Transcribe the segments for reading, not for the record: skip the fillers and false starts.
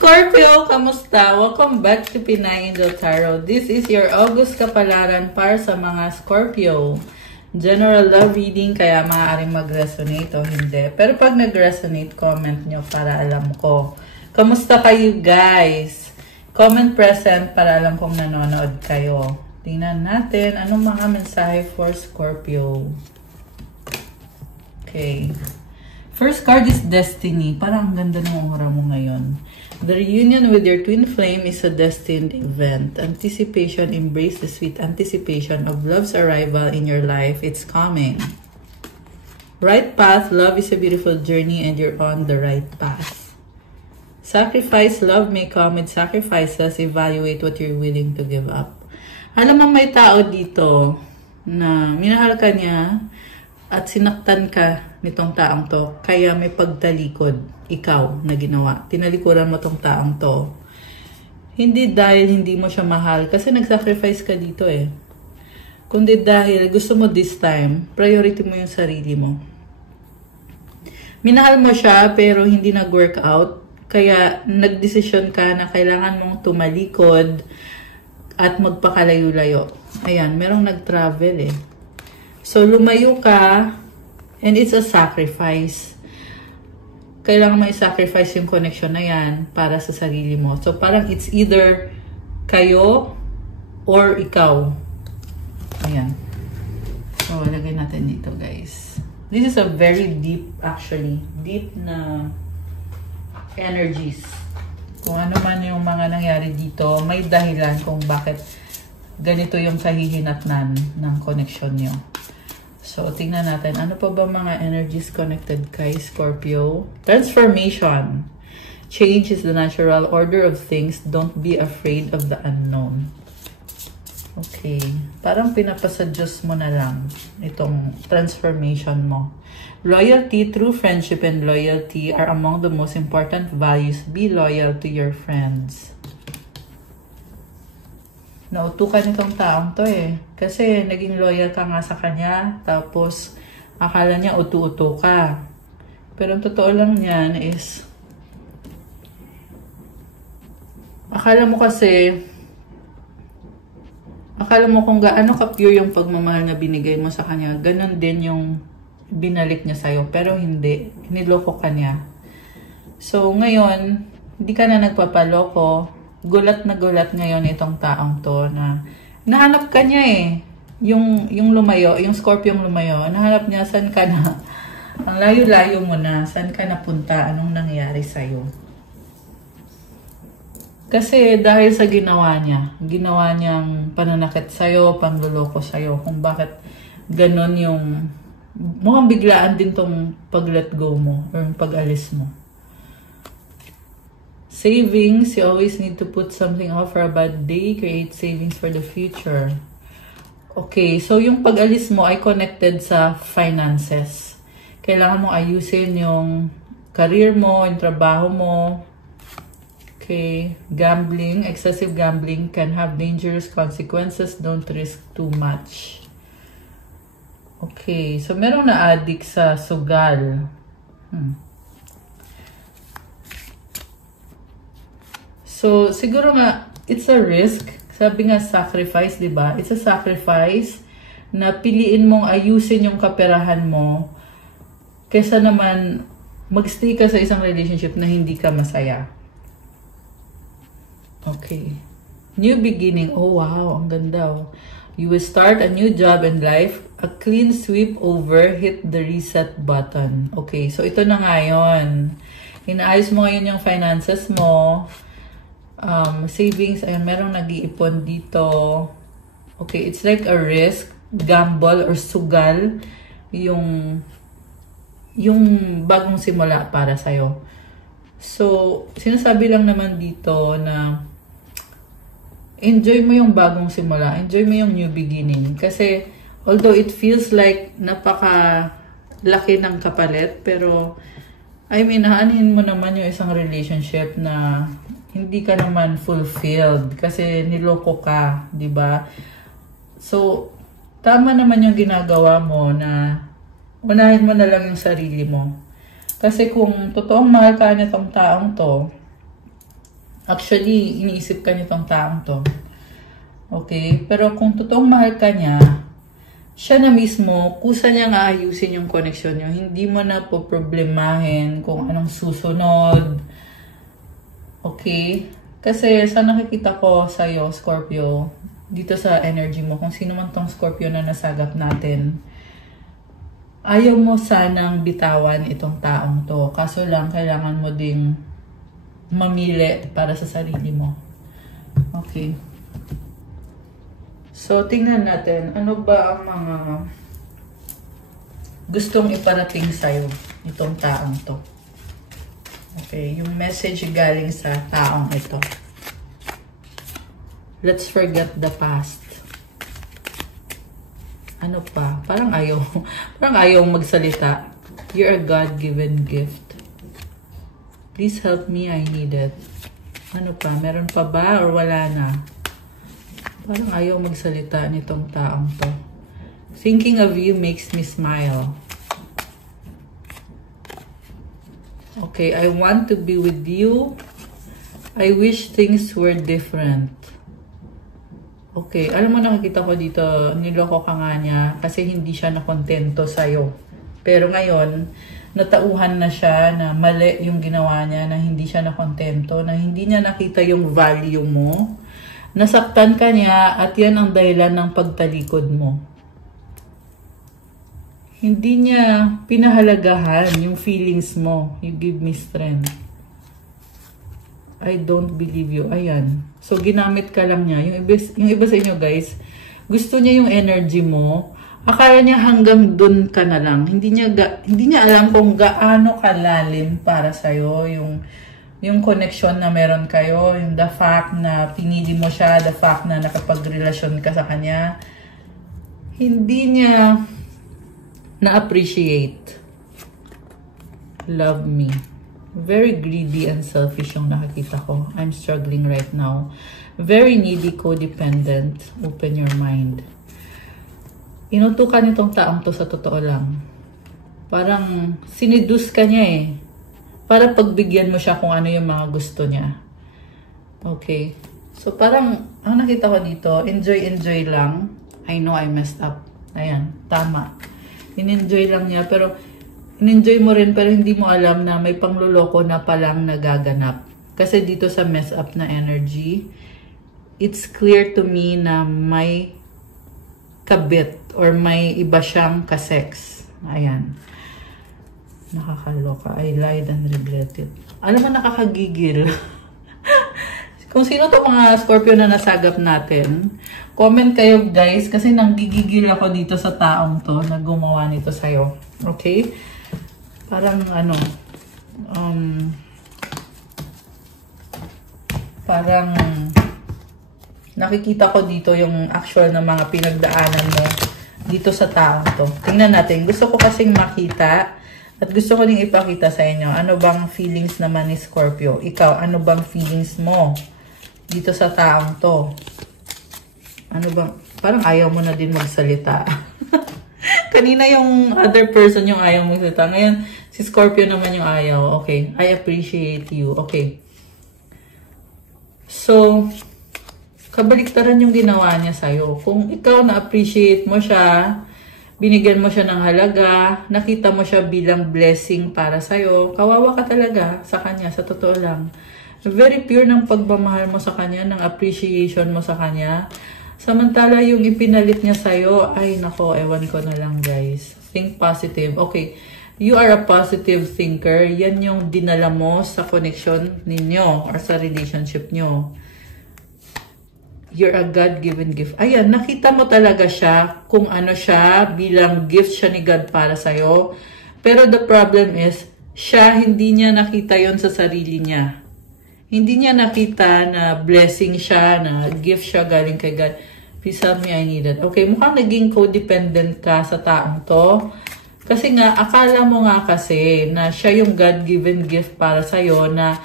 Scorpio, kamusta? Welcome back to Pinay Angel Tarot. This is your August kapalaran para sa mga Scorpio. General love reading, kaya maaaring mag-resonate o hindi. Pero pag nag-resonate, comment nyo para alam ko. Kamusta kayo guys? Comment present para alam kong nanonood kayo. Tingnan natin anong mga mensahe for Scorpio. Okay. First card is Destiny. Parang ang ganda ng aura mo ngayon. The reunion with your twin flame is a destined event. Anticipation, embrace the sweet anticipation of love's arrival in your life. It's coming. Right path, love is a beautiful journey and you're on the right path. Sacrifice, love may come with sacrifices. Evaluate what you're willing to give up. Alam mo, may tao dito na minahal ka niya at sinaktan ka nitong taong to, kaya may pagtalikod ikaw na ginawa. Tinalikuran mo tong taong to. Hindi dahil hindi mo siya mahal, kasi nag-sacrifice ka dito eh. Kundi dahil gusto mo this time, priority mo yung sarili mo. Minahal mo siya pero hindi nag-work out, kaya nagdesisyon ka na kailangan mong tumalikod at magpakalayo-layo. Ayan, merong nag-travel eh. So, lumayo ka, and it's a sacrifice. Kailangan mo i-sacrifice yung connection na yan para sa sarili mo. So, parang it's either kayo or ikaw. Ayan. So, lagay natin dito, guys. This is a very deep, actually. Deep na energies. Kung ano man yung mga nangyari dito, may dahilan kung bakit ganito yung kahihinatnan ng connection nyo. So, tingnan natin. Ano pa ba mga energies connected kay Scorpio? Transformation. Change is the natural order of things. Don't be afraid of the unknown. Okay. Parang pinapasadyos mo na lang itong transformation mo. Loyalty, true friendship and loyalty are among the most important values. Be loyal to your friends. Nautukan itong taong to eh. Kasi naging loyal ka nga sa kanya, tapos akala niya utu-utu ka. Pero ang totoo lang niyan is, akala mo kung gaano ka-pure yung pagmamahal na binigay mo sa kanya, ganun din yung binalik niya sa'yo. Pero hindi, niloko ka niya. So ngayon, hindi ka na nagpapaloko. Gulat na gulat ngayon itong taong to na nahanap ka niya eh. Yung lumayo, yung Scorpio yung lumayo, nahanap niya, saan ka na? Ang layo-layo mo na, saan ka napunta? Anong nangyari sa'yo? Kasi dahil sa ginawa niyang pananakit sa'yo, panluloko sa'yo, kung bakit ganon yung, mukhang biglaan din tong pag-let go mo, or pag-alis mo. Savings, you always need to put something off for a bad day. Create savings for the future. Okay, so yung pag-alis mo ay connected sa finances. Kailangan mo ayusin yung career mo, yung trabaho mo. Okay, gambling, excessive gambling can have dangerous consequences. Don't risk too much. Okay, so merong na-addict sa sugal. So, siguro nga, it's a risk. Sabi nga, sacrifice, di ba? It's a sacrifice na piliin mong ayusin yung kaperahan mo kaysa naman magstay ka sa isang relationship na hindi ka masaya. Okay. New beginning. Oh, wow. Ang ganda. Oh. You will start a new job and life. A clean sweep over. Hit the reset button. Okay. So, ito na nga yun. Inaayos mo ngayon yung finances mo. Savings, ayun, merong nag-iipon dito. Okay, it's like a risk, gamble, or sugal yung bagong simula para sa'yo. So, sinasabi lang naman dito na enjoy mo yung bagong simula, enjoy mo yung new beginning. Kasi, although it feels like napaka-laki ng kapalit, pero, I mean, aanhin mo naman yung isang relationship na hindi ka naman fulfilled kasi niloko ka, di ba? So, tama naman yung ginagawa mo na unahin mo na lang yung sarili mo. Kasi kung totoong mahal ka nitong taong to, Actually, iniisip ka nitong taong to. Okay? Pero kung totoong mahal ka niya, siya na mismo, kusa niya nga ayusin yung connection niyo. Hindi mo na po problemahin kung anong susunod. Okay? Kasi sa nakikita ko sa'yo, Scorpio, dito sa energy mo, kung sino man tong Scorpio na nasagap natin, ayaw mo sanang bitawan itong taong to. Kaso lang, kailangan mo ding mamili para sa sarili mo. Okay. So, tingnan natin, ano ba ang mga gustong iparating sa'yo itong taong to. Okay, yung message galing sa taong ito. Let's forget the past. Ano pa? Parang ayaw magsalita. You're a God-given gift. Please help me, I need it. Ano pa? Meron pa ba or wala na? Parang ayaw magsalita nitong taong to. Thinking of you makes me smile. Okay, I want to be with you. I wish things were different. Okay, alam mo, nakikita ko dito, niloko ka nga niya kasi hindi siya nakontento sa'yo. Pero ngayon, natauhan na siya na mali yung ginawa niya, na hindi siya nakontento, na hindi niya nakita yung value mo. Nasaktan ka niya at yan ang dahilan ng pagtalikod mo. Hindi niya pinahalagahan yung feelings mo. You give me strength. I don't believe you. Ayan. So, ginamit ka lang niya. Yung iba sa inyo, guys, gusto niya yung energy mo. Akala niya hanggang dun ka na lang. Hindi niya alam kung gaano kalalim para sa'yo yung connection na meron kayo, yung the fact na pinili mo siya, the fact na nakapagrelasyon ka sa kanya, hindi niya na-appreciate. Love me. Very greedy and selfish yung nakikita ko. I'm struggling right now. Very needy, codependent. Open your mind. Inutukan itong taong to sa totoo lang. Parang sinidus ka niya eh. Para pagbigyan mo siya kung ano yung mga gusto niya. Okay. So, parang, ang nakita ko dito, enjoy lang. I know I messed up. Ayan, tama. In-enjoy lang niya, pero in-enjoy mo rin, pero hindi mo alam na may pangluloko na palang nagaganap. Kasi dito sa mess up na energy, it's clear to me na may kabit or may iba siyang kasex. Ayan. Nakakaloka. I lied and regretted. Alam mo, nakakagigil. Kung sino to mga Scorpio na nasagap natin, comment kayo, guys, kasi nanggigigil ako dito sa taong to na gumawa nito sa'yo. Okay? Parang parang nakikita ko dito yung actual na mga pinagdaanan mo dito sa taong to. Tingnan natin. Gusto ko kasing makita at gusto ko rin ipakita sa inyo, ano bang feelings naman ni Scorpio? Ikaw, ano bang feelings mo dito sa taong to? Ano bang, parang ayaw mo na din magsalita. Kanina yung other person yung ayaw magsalita. Ngayon, si Scorpio naman yung ayaw. Okay, I appreciate you. Okay. So, kabaliktaran yung ginawa niya sa'yo. Kung ikaw na-appreciate mo siya, binigyan mo siya ng halaga, nakita mo siya bilang blessing para sa'yo, kawawa ka talaga sa kanya, sa totoo lang. Very pure ng pagmamahal mo sa kanya, ng appreciation mo sa kanya. Samantala, yung ipinalit niya sa'yo, ay nako, ewan ko na lang, guys. Think positive. Okay, you are a positive thinker. Yan yung dinala mo sa connection ninyo or sa relationship nyo. You're a God-given gift. Ayan, nakita mo talaga siya kung ano siya, bilang gift siya ni God para sa'yo. Pero the problem is, siya hindi niya nakita yon sa sarili niya. Hindi niya nakita na blessing siya, na gift siya galing kay God. Please help me, I need it. Okay, mukhang naging codependent ka sa taong to. Kasi nga, akala mo nga kasi na siya yung God-given gift para sa'yo, na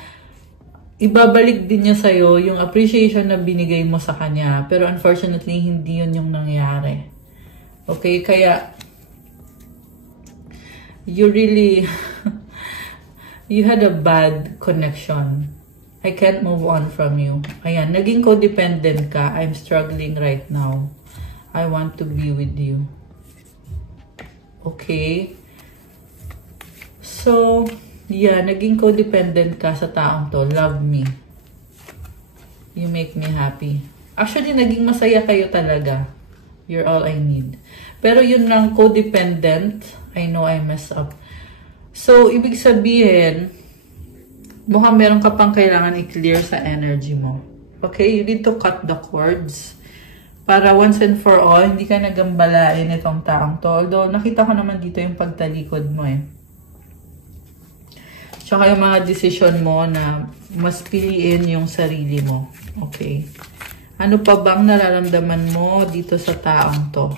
ibabalik din niya sa'yo yung appreciation na binigay mo sa kanya. Pero unfortunately, hindi yun yung nangyari. Okay? Kaya, you really, you had a bad connection. I can't move on from you. Ayan, naging codependent ka. I'm struggling right now. I want to be with you. Okay? So, yeah, naging codependent ka sa taong to. Love me. You make me happy. Actually, naging masaya kayo talaga. You're all I need. Pero yun lang, codependent. I know I messed up. So, ibig sabihin, mukhang meron ka pang kailangan i-clear sa energy mo. Okay? You need to cut the cords. Para once and for all, hindi ka nagambalain itong taong to. Although, nakita ko naman dito yung pagtalikod mo eh. Tsaka yung mga decision mo na mas piliin yung sarili mo. Okay? Ano pa bang nararamdaman mo dito sa taong to?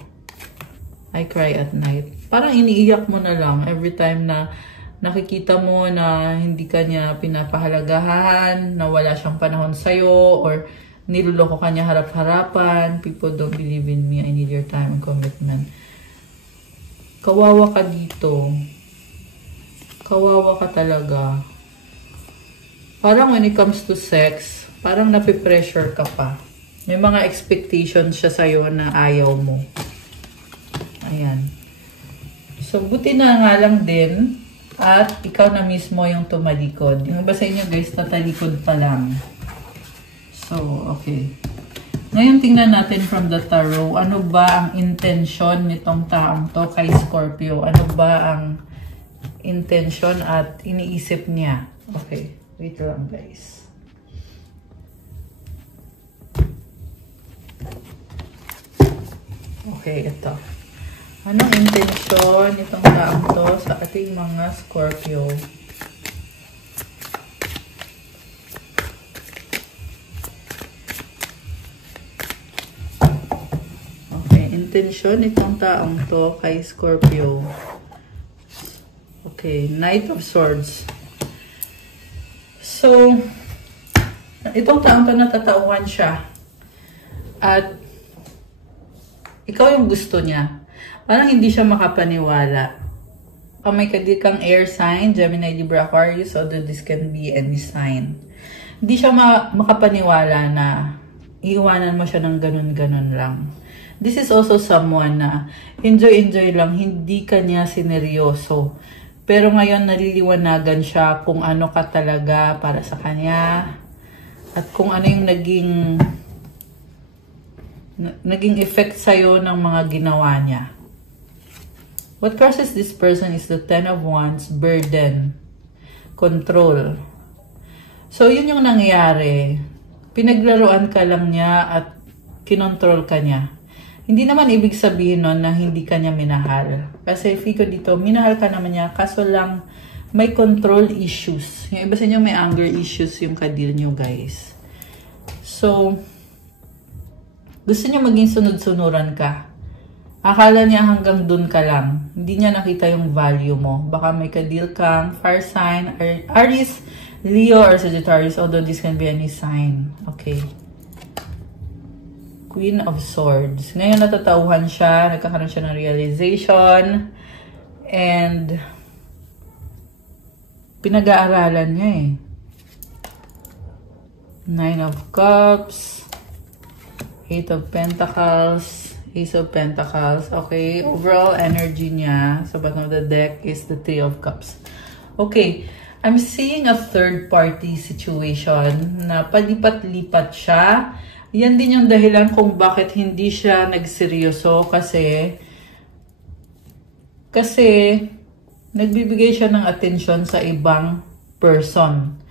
I cry at night. Parang iniiyak mo na lang every time na nakikita mo na hindi ka niya pinapahalagahan, na wala siyang panahon sa'yo, or niluloko ka niya harap-harapan. People don't believe in me. I need your time and commitment. Kawawa ka dito. Kawawa ka talaga. Parang when it comes to sex, parang napipressure ka pa. May mga expectations siya sa'yo na ayaw mo. Ayan. So, buti na nga lang din at ikaw na mismo yung tumalikod. Yung iba sa inyo guys, tatalikod pa lang. So, okay. Ngayon, tingnan natin from the tarot. Ano ba ang intention nitong taong to kay Scorpio? Ano ba ang intention at iniisip niya? Okay. Wait lang guys. Okay, ito. Anong intensyon itong taong to sa ating mga Scorpio? Okay, intensyon itong taong to kay Scorpio. Okay, Knight of Swords. So, itong taong to natatauhan siya. At ikaw yung gusto niya. Parang hindi siya makapaniwala. May kadil kang air sign, Gemini, Libra, Aquarius, although this can be any sign. Hindi siya makapaniwala na iiwanan mo siya ng ganun-ganun lang. This is also someone na enjoy lang, hindi ka niya sineryoso. Pero ngayon naliliwanagan siya kung ano ka talaga para sa kanya. At kung ano yung naging effect sa'yo ng mga ginawa niya. What crosses this person is the Ten of Wands, burden, control. So, yun yung nangyayari. Pinaglaruan ka lang niya at kinontrol ka niya. Hindi naman ibig sabihin nun na hindi ka niya minahal. Kasi Fico dito, minahal ka naman niya, kaso lang may control issues. Yung iba sa inyo may anger issues yung kadil nyo, guys. So, gusto niya maging sunod-sunuran ka. Akala niya hanggang dun ka lang. Hindi niya nakita yung value mo. Baka may kadil kang fire sign, Aries, Leo, or Sagittarius. Although this can be any sign. Okay. Queen of Swords. Ngayon natatauhan siya. Nagkakaroon siya ng realization. And pinag-aaralan niya eh. Nine of Cups. Eight of Pentacles. Ace of Pentacles. Okay. Overall energy niya sa bottom of the deck is the Three of Cups. Okay. I'm seeing a third party situation na palipat-lipat siya. Yan din yung dahilan kung bakit hindi siya nagseryoso kasi nagbibigay siya ng attention sa ibang person.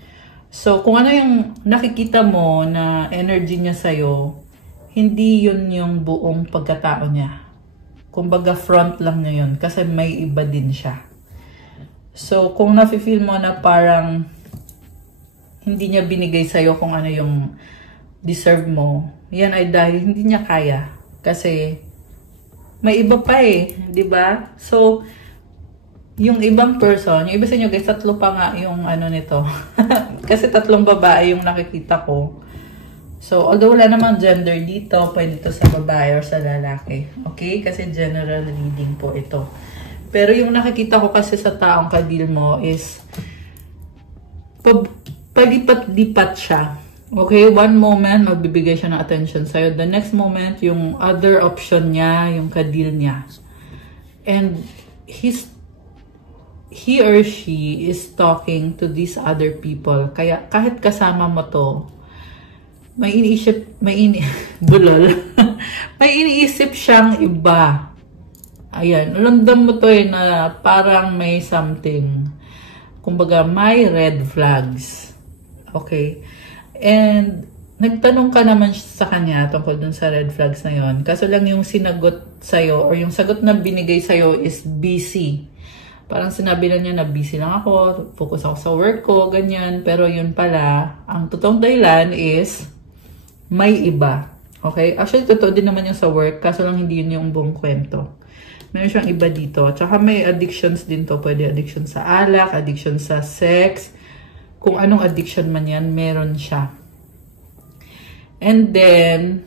So, kung ano yung nakikita mo na energy niya sa'yo, hindi yun yung buong pagkatao niya. Kumbaga front lang niya yun kasi may iba din siya. So, kung nafe-feel mo na parang hindi niya binigay sa'yo kung ano yung deserve mo, yan ay dahil hindi niya kaya. Kasi may iba pa eh, di ba? So, yung ibang person, yung iba sa inyo guys, tatlo pa nga yung ano nito. Kasi tatlong babae yung nakikita ko. So, although wala namang gender dito, pwede ito sa babae or sa lalaki. Okay? Kasi general reading po ito. Pero yung nakikita ko kasi sa taong kadil mo is palipat-lipat siya. Okay, one moment, magbibigay siya ng attention sa'yo. The next moment, yung other option niya, yung ka-deal niya. And he or she is talking to these other people. Kaya kahit kasama mo to, may iniisip, bulol. May iniisip siyang iba. Ayan, ramdam mo to na parang may something. Kumbaga, may red flags. Okay. And nagtanong ka naman sa kanya tungkol dun sa red flags na yon. Kaso lang yung sinagot sa'yo or yung sagot na binigay sa'yo is busy. Parang sinabi lang niya na busy lang ako, focus ako sa work ko, ganyan. Pero yun pala, ang totoong dahilan is may iba. Okay? Actually, totoo din naman yung sa work, kaso lang hindi yun yung buong kwento. Meron siyang iba dito. Tsaka may addictions din to. Pwede addiction sa alak, addiction sa sex. Kung anong addiction man yan, meron siya. And then,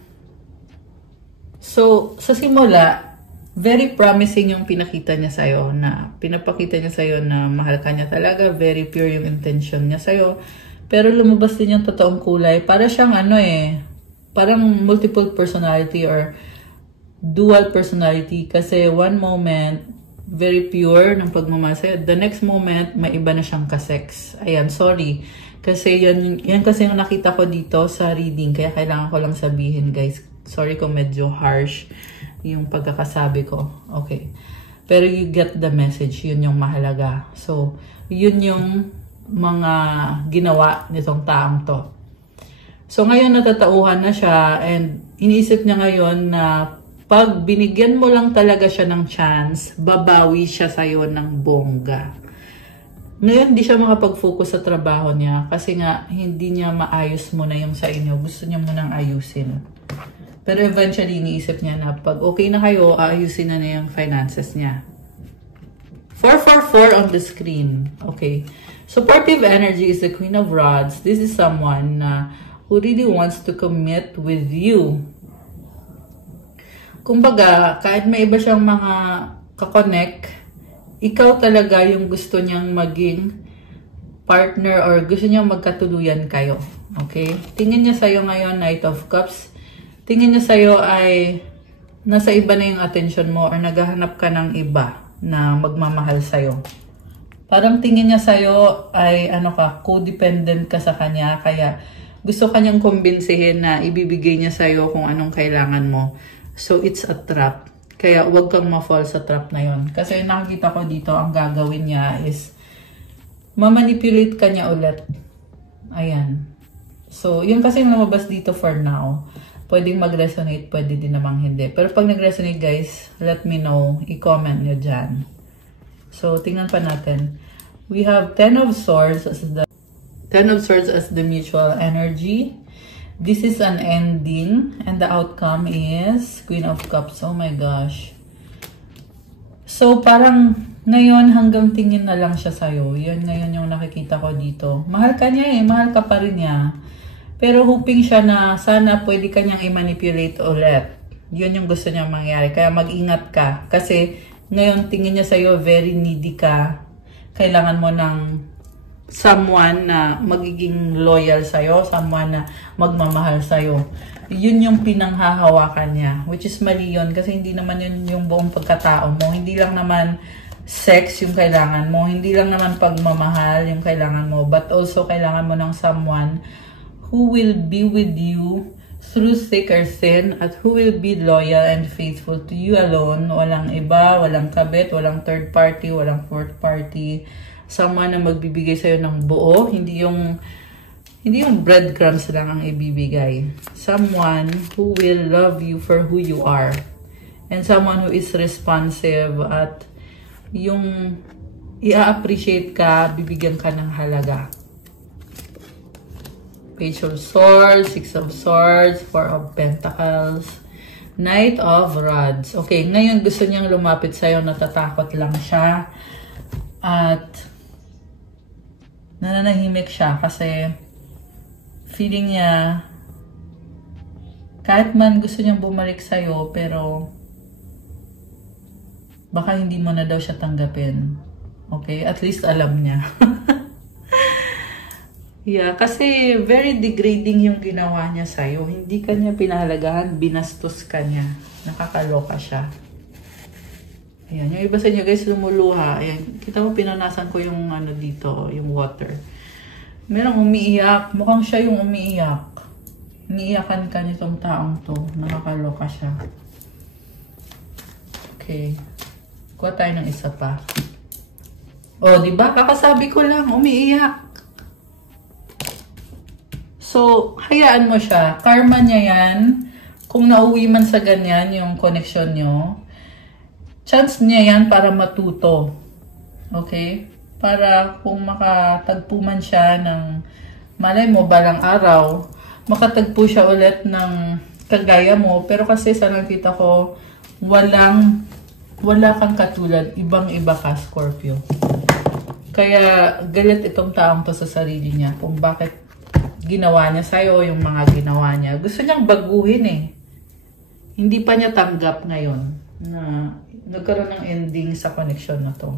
so, sa simula, very promising yung pinakita niya sa'yo na, pinapakita niya sa'yo na mahal ka niya talaga, very pure yung intention niya sa'yo. Pero lumabas din yung totoong kulay. Para siyang parang multiple personality or dual personality. Kasi one moment, very pure ng pagmamahal sa'yo. The next moment, may iba na siyang kasex. Ayan, sorry. Kasi yan kasi yung nakita ko dito sa reading. Kaya kailangan ko lang sabihin, guys. Sorry kung medyo harsh yung pagkakasabi ko. Okay. Pero you get the message. Yun yung mahalaga. So, yun yung mga ginawa nitong taong to. So, ngayon natatauhan na siya and iniisip niya ngayon na pag binigyan mo lang talaga siya ng chance, babawi siya sa'yo ng bongga. Ngayon, di siya makapag-focus sa trabaho niya kasi nga, hindi niya maayos mo na yung sa inyo. Gusto niya munang ayusin. Pero eventually, iniisip niya na pag okay na kayo, aayusin na yung finances niya. 444 on the screen. Okay. Supportive energy is the Queen of Rods. This is someone who really wants to commit with you. Kumbaga, kahit may iba siyang mga kakonect, ikaw talaga yung gusto niyang maging partner or gusto niyang magkatuluyan kayo. Okay? Tingin niya sa'yo ngayon, Knight of Cups. Tingin niya sa'yo ay nasa iba na yung attention mo or naghahanap ka ng iba na magmamahal sa'yo. Parang tingin niya sa'yo ay codependent ka sa kanya. Kaya gusto kanyang kumbinsihin na ibibigay niya sa'yo kung anong kailangan mo. So, it's a trap. Kaya, huwag kang ma-fall sa trap na yon. Kasi nakikita ko dito, ang gagawin niya is mamanipulate ka niya ulit. Ayan. So, yun kasi lumabas dito for now. Pwedeng mag-resonate, pwede din namang hindi. Pero pag nag-resonate, guys, let me know. I-comment nyo dyan. So, tingnan pa natin. We have 10 of Swords as the mutual energy. This is an ending and the outcome is Queen of Cups. Oh my gosh. So, parang ngayon hanggang tingin na lang siya sa'yo. Yan ngayon yung nakikita ko dito. Mahal ka niya mahal ka pa rin niya. Pero hoping siya na sana pwede ka niyang i-manipulate ulit. Yun yung gusto niya mangyari. Kaya mag-ingat ka. Kasi ngayon tingin niya sa'yo very needy ka. Kailangan mo ng someone na magiging loyal sa'yo, someone na magmamahal sa'yo. Yun yung pinanghahawakan niya, which is mali yun kasi hindi naman yun yung buong pagkatao mo. Hindi lang naman sex yung kailangan mo, hindi lang naman pagmamahal yung kailangan mo, but also kailangan mo ng someone who will be with you through thick or thin at who will be loyal and faithful to you alone. Walang iba, walang kabit, walang third party, walang fourth party. Someone na magbibigay sa'yo ng buo, hindi yung breadcrumbs lang ang ibibigay. Someone who will love you for who you are. And someone who is responsive at yung i-appreciate ka, bibigyan ka ng halaga. Page of Swords, Six of Swords, Four of Pentacles, Knight of Rods. Okay, ngayon gusto niyang lumapit sa'yo, natatakot lang siya. At nananahimik siya kasi feeling niya kahit man gusto niyang bumalik sa'yo pero baka hindi mo na daw siya tanggapin. Okay? At least alam niya. Yeah, kasi very degrading yung ginawa niya sa'yo. Hindi ka niya pinahalagahan, binastos ka niya. Nakakaloka siya. Ayan, yung iba sa inyo guys lumuluha. Ayan, kita mo pinanasan ko yung ano dito, yung water. Merong umiiyak. Mukhang siya yung umiiyak. Umiiyakan ka nitong taong to. Nakakaloka siya. Okay. Kuha tayo ng isa pa. Oh, di ba? Kakasabi ko lang, umiiyak. So, hayaan mo siya. Karma niya yan. Kung nauwi man sa ganyan yung connection nyo, chance niya yan para matuto. Okay? Para kung makatagpo man siya ng, malay mo, balang araw, makatagpo siya ulit ng kagaya mo. Pero kasi sa nakita ko, wala kang katulad. Ibang-iba ka, Scorpio. Kaya galit itong taong to sa sarili niya kung bakit ginawa niya sa'yo, yung mga ginawa niya. Gusto niyang baguhin eh. Hindi pa niya tanggap ngayon na nagkaroon ng ending sa connection na to.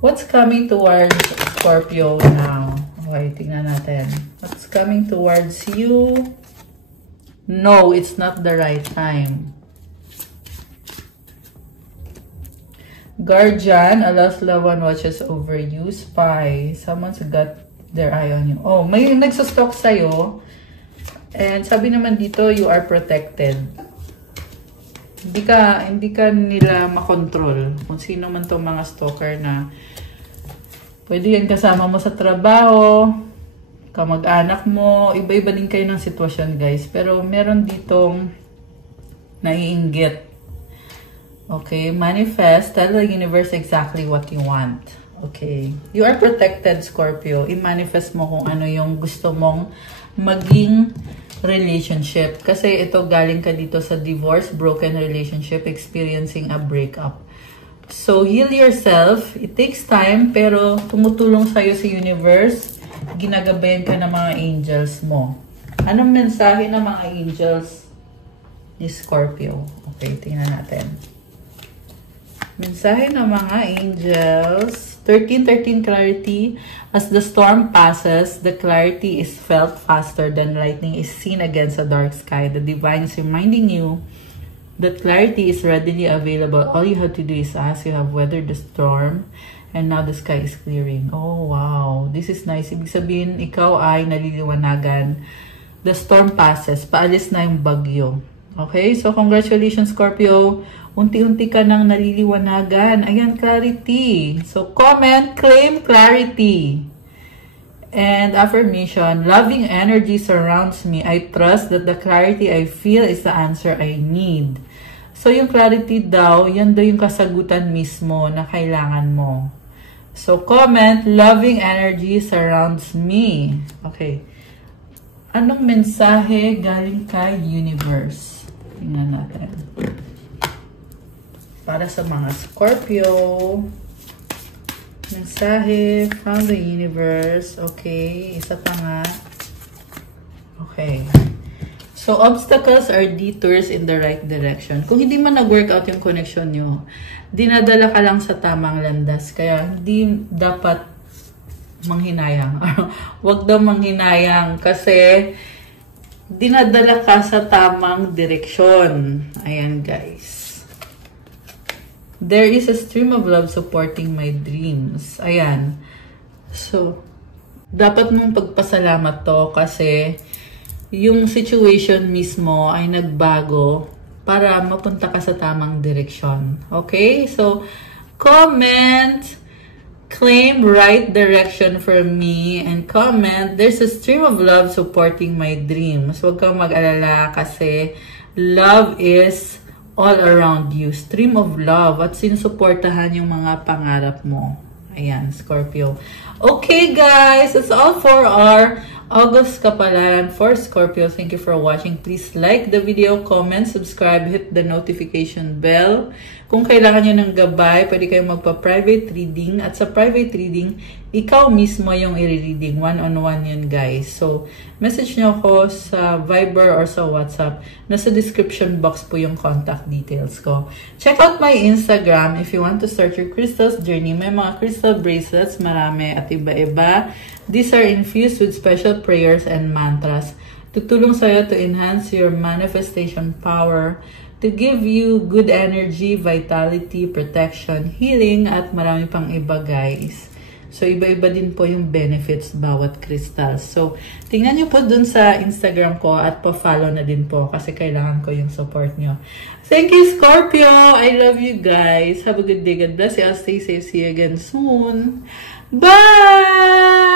What's coming towards Scorpio now? Okay, tingnan natin. What's coming towards you? No, it's not the right time. Guardian, a lost loved one watches over you. Spy, someone's got their eye on you. Oh, may nagsastalk sa'yo. And sabi naman dito, you are protected. Hindi ka nila makontrol. Kung sino man tong mga stalker na pwede yan kasama mo sa trabaho, kamag-anak mo, iba-iba din kayo ng sitwasyon guys. Pero meron ditong naiinggit. Okay, manifest, tell the universe exactly what you want. Okay. You are protected, Scorpio. I-manifest mo kung ano yung gusto mong maging relationship. Kasi ito galing ka dito sa divorce, broken relationship, experiencing a breakup. So, heal yourself. It takes time, pero tumutulong sa'yo sa universe. Ginagabayan ka ng mga angels mo. Anong mensahe ng mga angels ni Scorpio? Okay, tingnan natin. Mensahe ng mga angels. 13:13 clarity. As the storm passes, the clarity is felt faster than lightning is seen against a dark sky. The divine is reminding you that clarity is readily available. All you have to do is ask. You have weathered the storm and now the sky is clearing. Oh, wow. This is nice. Ibig sabihin, ikaw ay naliliwanagan. The storm passes. Paalis na yung bagyo. Okay? So, congratulations, Scorpio. Unti-unti ka nang naliliwanagan. Ayan, clarity. So, comment, claim clarity. And affirmation, loving energy surrounds me. I trust that the clarity I feel is the answer I need. So, yung clarity daw, yan daw yung kasagutan mismo na kailangan mo. So, comment, loving energy surrounds me. Okay. Anong mensahe galing kay universe? Tingnan natin. Para sa mga Scorpio, mensahe from the universe. Okay, isa pa nga. Okay. So, obstacles are detours in the right direction. Kung hindi man nag-workout yung connection nyo, dinadala ka lang sa tamang landas. Kaya, hindi dapat manghinayang. Huwag daw manghinayang kasi dinadala ka sa tamang direksyon. Ayan, guys. There is a stream of love supporting my dreams. Ayan. So, dapat mong pagpasalamat to kasi yung situation mismo ay nagbago para mapunta ka sa tamang direksyon. Okay? So, comment, claim right direction for me, and comment, there's a stream of love supporting my dreams. Huwag kang mag-alala kasi love is all around you. Stream of love at sinusuportahan yung mga pangarap mo. Ayan, Scorpio. Okay, guys. That's all for our August Kapalaran for Scorpio. Thank you for watching. Please like the video, comment, subscribe, hit the notification bell Kung kailangan nyo ng gabay, pwede kayong magpa-private reading. At sa private reading, ikaw mismo yung i-reading. One-on-one yun, guys. So, message nyo ako sa Viber or sa WhatsApp. Nasa description box po yung contact details ko. Check out my Instagram if you want to start your crystals journey. May mga crystal bracelets, marami at iba-iba. These are infused with special prayers and mantras. Tutulong sa'yo to enhance your manifestation power, to give you good energy, vitality, protection, healing, at marami pang iba, guys. So, iba-iba din po yung benefits bawat crystals. So, tingnan nyo po dun sa Instagram ko at pa-follow na din po kasi kailangan ko yung support nyo. Thank you, Scorpio! I love you guys. Have a good day. God bless you. I'll stay safe. See you again soon. Bye!